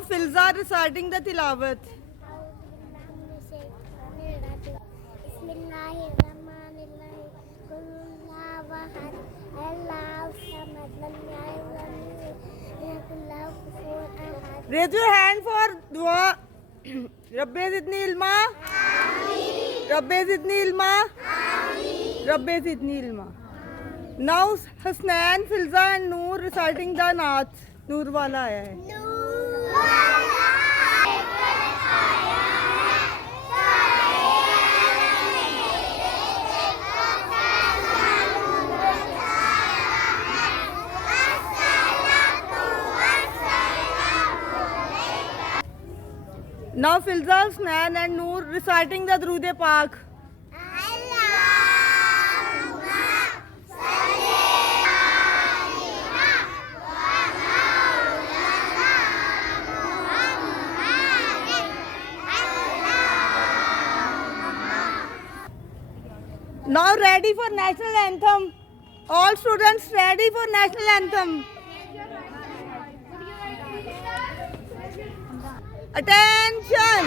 Now Filza reciting the tilawat. Raise your hand for dua. Rabbi zidni ilma. Rabbi zidni ilma. Rabbi zidni ilma. Now Hasnain, Filza and Noor reciting the Naat. Noor wala aaya hai. Now Filza, Hasnain and Noor reciting the Durood Pak. Now ready for national anthem. All students ready for national anthem. Attention.